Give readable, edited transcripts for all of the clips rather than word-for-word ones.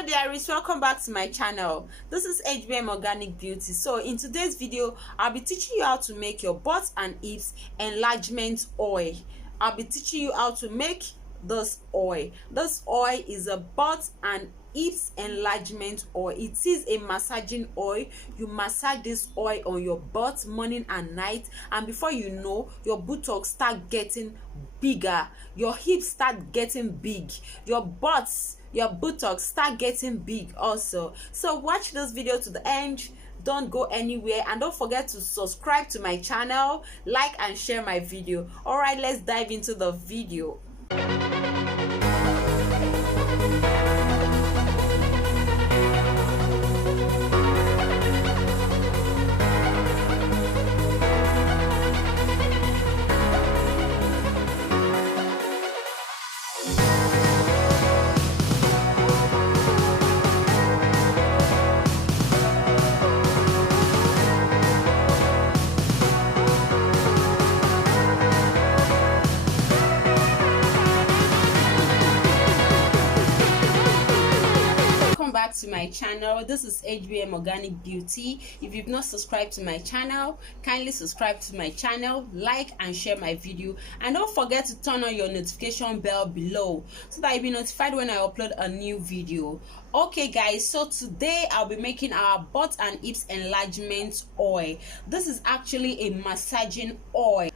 Hello dearies, welcome back to my channel. This is HBM Organic Beauty. So in today's video I'll be teaching you how to make your butt and hips enlargement oil. I'll be teaching you how to make this oil. This oil is a butt and hips enlargement oil. It is a massaging oil. You massage this oil on your butt morning and night, and before you know, your buttocks start getting bigger, your hips start getting big, your buttocks start getting big also. So watch this video to the end, don't go anywhere, and don't forget to subscribe to my channel, like and share my video. All right, let's dive into the video. Back to my channel. This is HBM Organic Beauty. If you've not subscribed to my channel, kindly subscribe to my channel, like and share my video, and don't forget to turn on your notification bell below so that you'll be notified when I upload a new video. Okay guys, so today I'll be making our butt and hips enlargement oil. This is actually a massaging oil,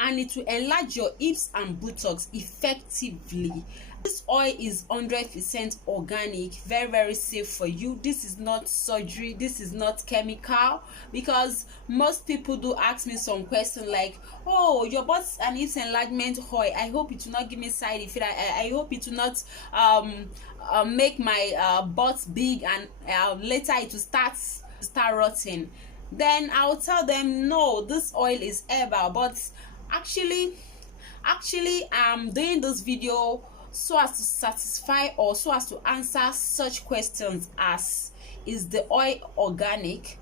and it will enlarge your hips and buttocks effectively. This oil is 100% organic, very safe for you. This is not surgery, this is not chemical, because most people do ask me some questions like, oh, your butt and hips enlargement oil, I hope it will not give me side effect, I hope it will not make my butt big, and later it will start rotting. Then I'll tell them, no, this oil is herbal. But actually I'm doing this video so as to satisfy, or so as to answer such questions as, is the oil organic?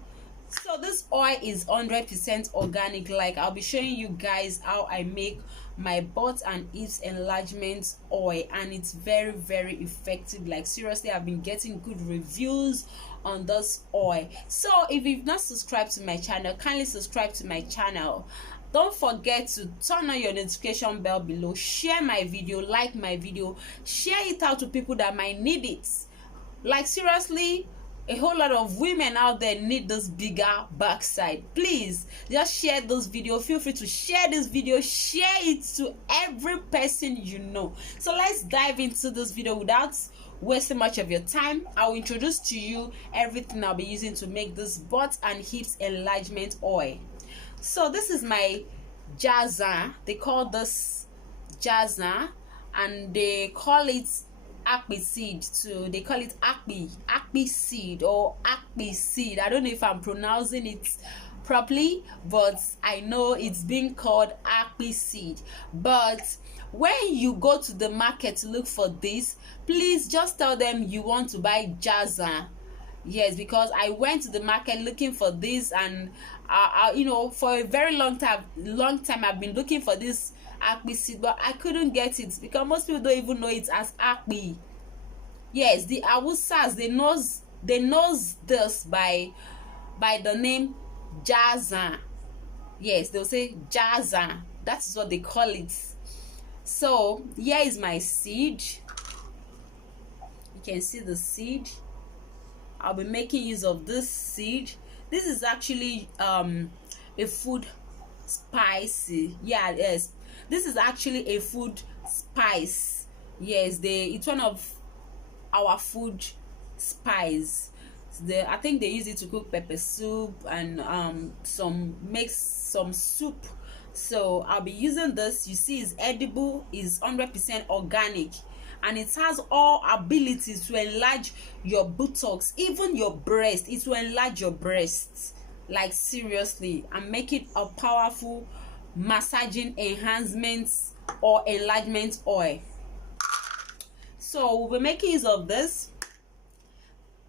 So this oil is 100% organic. Like, I'll be showing you guys how I make my butt and hips enlargement oil, and it's very effective. Like, seriously, I've been getting good reviews on this oil. So if you've not subscribed to my channel, kindly subscribe to my channel. Don't forget to turn on your notification bell below, share my video, like my video, share it out to people that might need it. Like, seriously, a whole lot of women out there need this bigger backside. Please just share this video. Feel free to share this video, share it to every person you know. So let's dive into this video without wasting much of your time. I'll introduce to you everything I'll be using to make this butt and hips enlargement oil. So this is my Djansang. They call this Djansang, and they call it akpi seed too. They call it akpi seed or akpi seed. I don't know if I'm pronouncing it properly, but I know it's being called akpi seed. But when you go to the market to look for this, please just tell them you want to buy Djansang. Yes, because I went to the market looking for this, and you know, for a very long time I've been looking for this akpi seed, but I couldn't get it because most people don't even know it as akpi. Yes, the Awusas, they knows this by the name Djansang. Yes, they'll say Djansang. That is what they call it. So here is my seed. You can see the seed. I'll be making use of this seed. This is actually a food spice. Yeah, yes, this is actually a food spice. Yes, it's one of our food spice. I think they use it to cook pepper soup and make some soup. So I'll be using this. You see, it's edible, is 100% organic, and it has all abilities to enlarge your buttocks, even your breast. It will enlarge your breasts. Like, seriously, I'm making a powerful massaging enhancement or enlargement oil. So we'll be making use of this.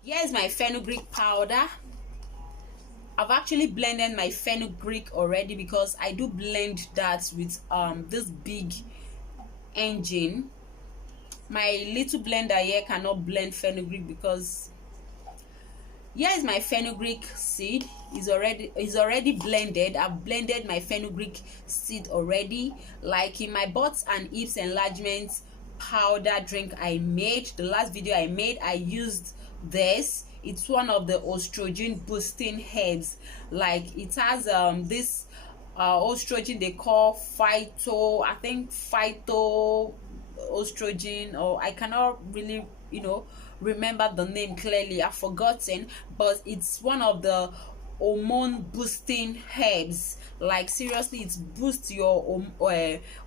Here's my fenugreek powder. I've actually blended my fenugreek already, because I do blend that with this big engine. my little blender here cannot blend fenugreek because here is my fenugreek seed. Is already blended. I've blended my fenugreek seed already. Like in my butts and hips enlargement powder drink I made, the last video I made, I used this. It's one of the estrogen boosting herbs. Like it has this estrogen they call phyto, I think phyto estrogen, or I cannot really remember the name clearly, I've forgotten, but it's one of the hormone boosting herbs. Like seriously, it boosts your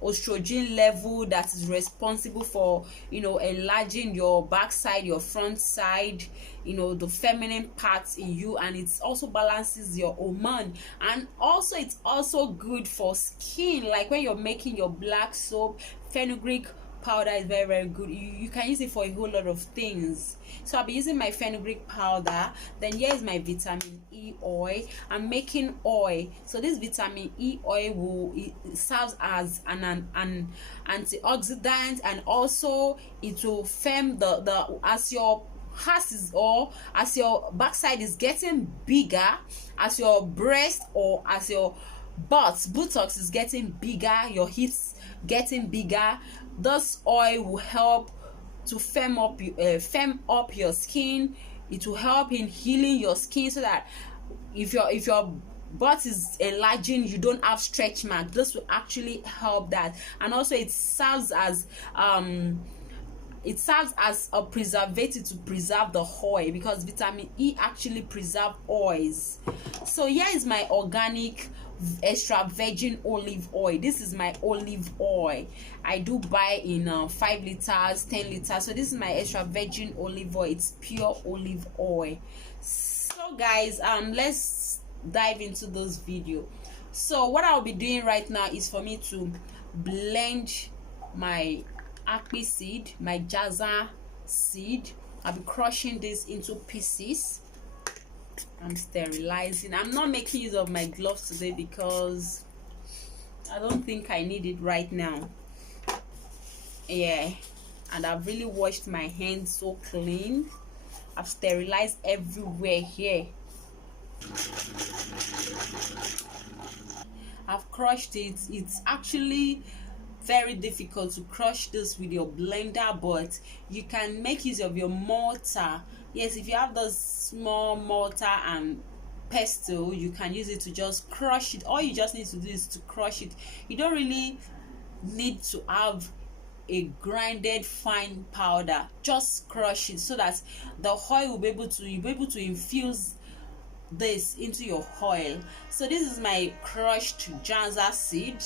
estrogen level that is responsible for enlarging your backside, your front side, the feminine parts in you, and it also balances your hormone. And also it's also good for skin. Like when you're making your black soap, fenugreek powder is very, very good. You can use it for a whole lot of things. So I'll be using my fenugreek powder. Then here is my vitamin E oil. I'm making oil. So this vitamin E oil it serves as an antioxidant, and also it will firm the as your as your backside is getting bigger, as your breast or as your buttocks is getting bigger, your hips getting bigger, this oil will help to firm up your skin. It will help in healing your skin, so that if your butt is enlarging, you don't have stretch marks. This will actually help that. And also it serves as a preservative to preserve the oil, because vitamin E actually preserve oils. So here is my organic extra virgin olive oil. This is my olive oil. I do buy in 5 liters, 10 liters. So this is my extra virgin olive oil. It's pure olive oil. So guys, let's dive into this video. So what I'll be doing right now is for me to blend my akpi seed, my Djansang seed. I'll be crushing this into pieces. I'm sterilizing. I'm not making use of my gloves today because I don't think I need it right now. Yeah, and I've really washed my hands so clean. I've sterilized everywhere here. I've crushed it. It's actually very difficult to crush this with your blender, but you can make use of your mortar. Yes, if you have those small mortar and pestle, you can use it to just crush it. All you just need to do is to crush it. You don't really need to have a grinded fine powder. Just crush it so that the oil will be able to, you'll be able to infuse this into your oil. So this is my crushed Djansang seed.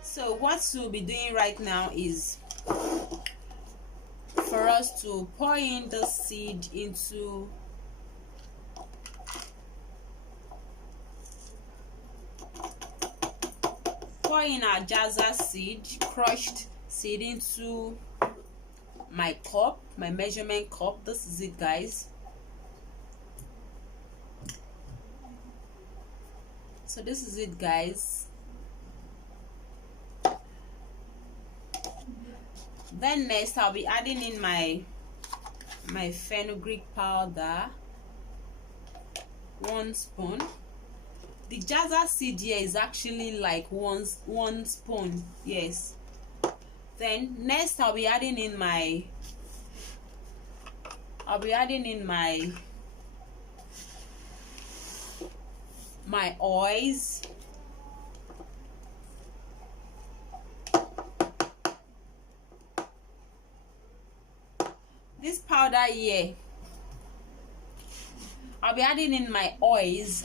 So what we'll be doing right now is for us to pour in the seed into our Djansang seed, crushed seed, into my cup, my measurement cup. This is it, guys. So this is it, guys. Then next I'll be adding in my fenugreek powder, 1 spoon. The Djansang seed here is actually like one spoon. Yes. Then next I'll be adding in my oils. This powder here, I'll be adding in my oils.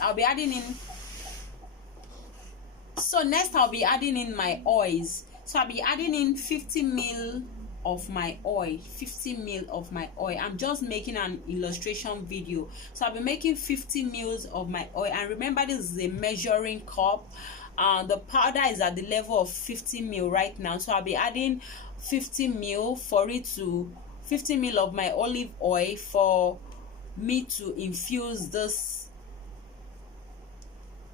So next I'll be adding in my oils. So I'll be adding in 50 ml of my oil. 50 ml of my oil. I'm just making an illustration video. So I'll be making 50 ml of my oil. And remember, this is a measuring cup. The powder is at the level of 50 ml right now. So I'll be adding 50 ml for it to 50 ml of my olive oil for me to infuse this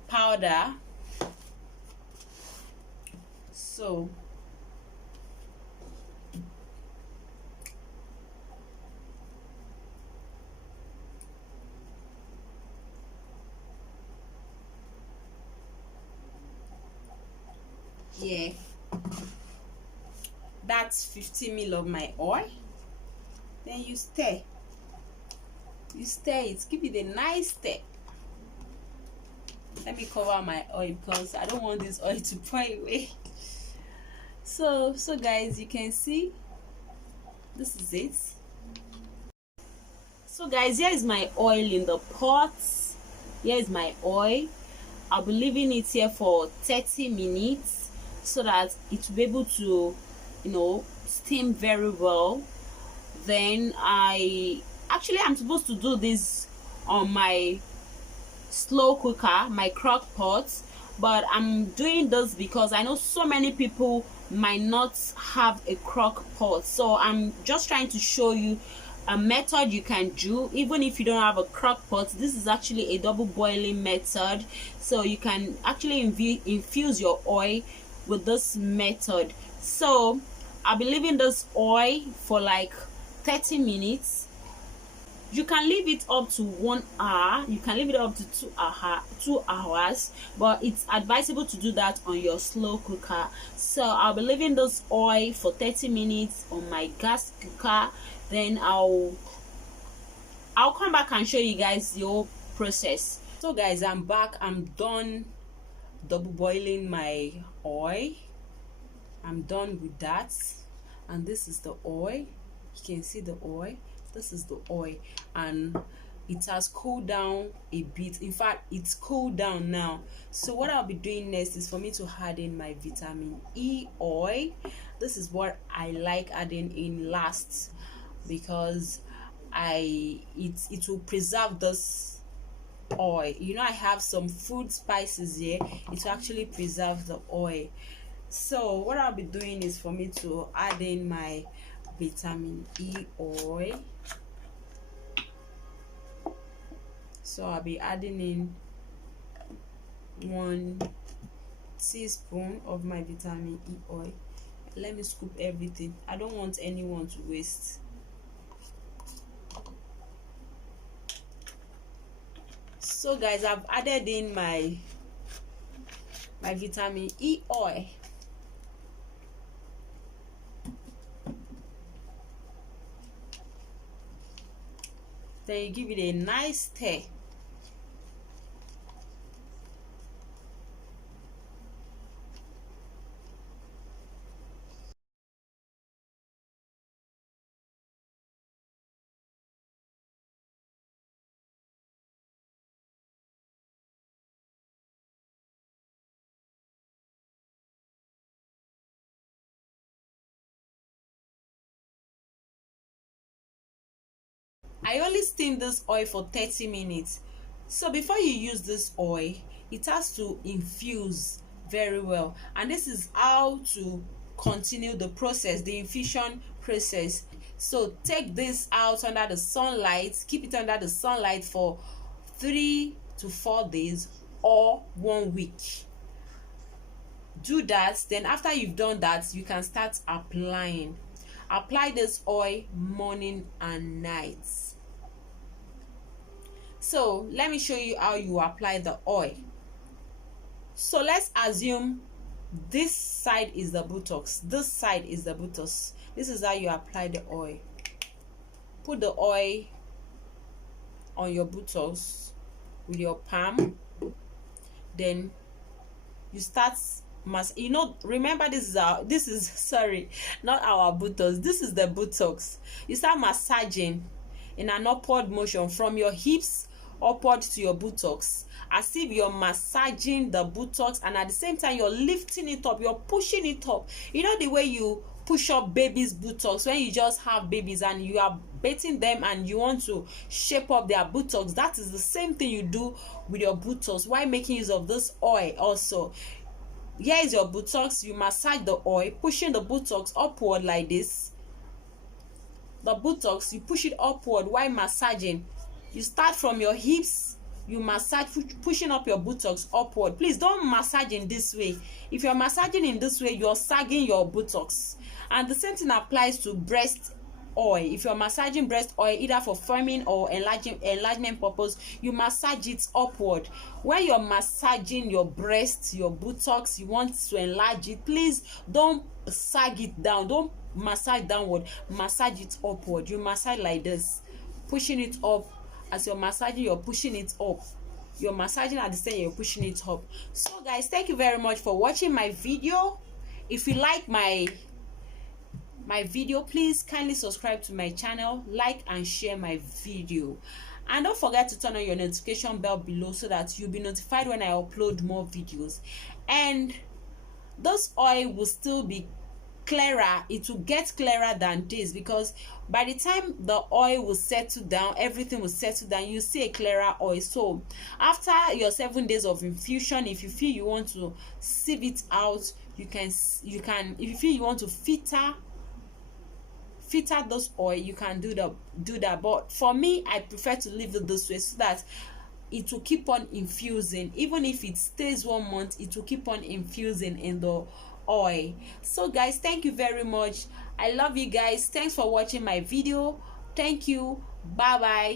powder. So here. That's 50 ml of my oil. Then you stir. You stir it. Give it a nice stir. Let me cover my oil because I don't want this oil to pour away. So guys, you can see this is it. So guys, here is my oil in the pot. Here is my oil. I'll be leaving it here for 30 minutes so that it will be able to, steam very well. Then I'm supposed to do this on my slow cooker, my crock pot, but I'm doing this because I know so many people might not have a crock pot. So I'm just trying to show you a method you can do even if you don't have a crock pot. This is actually a double boiling method, so you can actually infuse your oil with this method. So I'll be leaving this oil for like 30 minutes. You can leave it up to 1 hour, you can leave it up to 2 hours, but it's advisable to do that on your slow cooker. So I'll be leaving this oil for 30 minutes on my gas cooker. Then I'll come back and show you guys the whole process. So guys, I'm back. I'm done double boiling my oil. I'm done with that, and this is the oil. You can see the oil. This is the oil, and it has cooled down a bit. In fact, it's cooled down now. So what I'll be doing next is for me to add in my vitamin E oil. This is what I like adding in last because it will preserve this oil. I have some food spices here. It will actually preserve the oil. So what I'll be doing is for me to add in my vitamin E oil. So I'll be adding in 1 teaspoon of my vitamin E oil. Let me scoop everything. I don't want anyone to waste. So guys, I've added in my vitamin E oil. Then you give it a nice stir. I only steam this oil for 30 minutes. So before you use this oil, it has to infuse very well, and this is how to continue the process, the infusion process. So take this out under the sunlight, keep it under the sunlight for 3 to 4 days or 1 week. Do that. Then after you've done that, you can start applying. Apply this oil morning and night. So let me show you how you apply the oil. So let's assume this side is the buttocks, this side is the buttocks. This is how you apply the oil. Put the oil on your buttocks with your palm. Then you start remember this is sorry, not our buttocks, this is the buttocks. You start massaging in an upward motion from your hips upward to your buttocks, as if you're massaging the buttocks, and at the same time you're lifting it up, you're pushing it up. The way you push up babies' buttocks when you just have babies and you are bathing them and you want to shape up their buttocks. That is the same thing you do with your buttocks while making use of this oil also. Here is your buttocks. You massage the oil, pushing the buttocks upward like this. The buttocks, you push it upward while massaging. You start from your hips, you massage, pushing up your buttocks upward. Please don't massage in this way. If you're massaging in this way, you're sagging your buttocks. And the same thing applies to breast oil. If you're massaging breast oil either for firming or enlargement purpose, you massage it upward. When you're massaging your breast, your buttocks, you want to enlarge it, please don't sag it down, don't massage downward, massage it upward. You massage like this, pushing it up. As you're massaging, you're pushing it up. You're massaging at the same, you're pushing it up. So guys, thank you very much for watching my video. If you like my video, please kindly subscribe to my channel, like and share my video, and don't forget to turn on your notification bell below so that you'll be notified when I upload more videos. And this oil will still be clearer, it will get clearer than this, because by the time the oil will settle down, everything will settle down, you see a clearer oil. So after your 7 days of infusion, if you feel you want to sieve it out, you can if you feel you want to filter those oil, you can do that. But for me, I prefer to leave it this way so that it will keep on infusing. Even if it stays 1 month, it will keep on infusing in the oil. So guys, thank you very much. I love you guys. Thanks for watching my video. Thank you. Bye bye.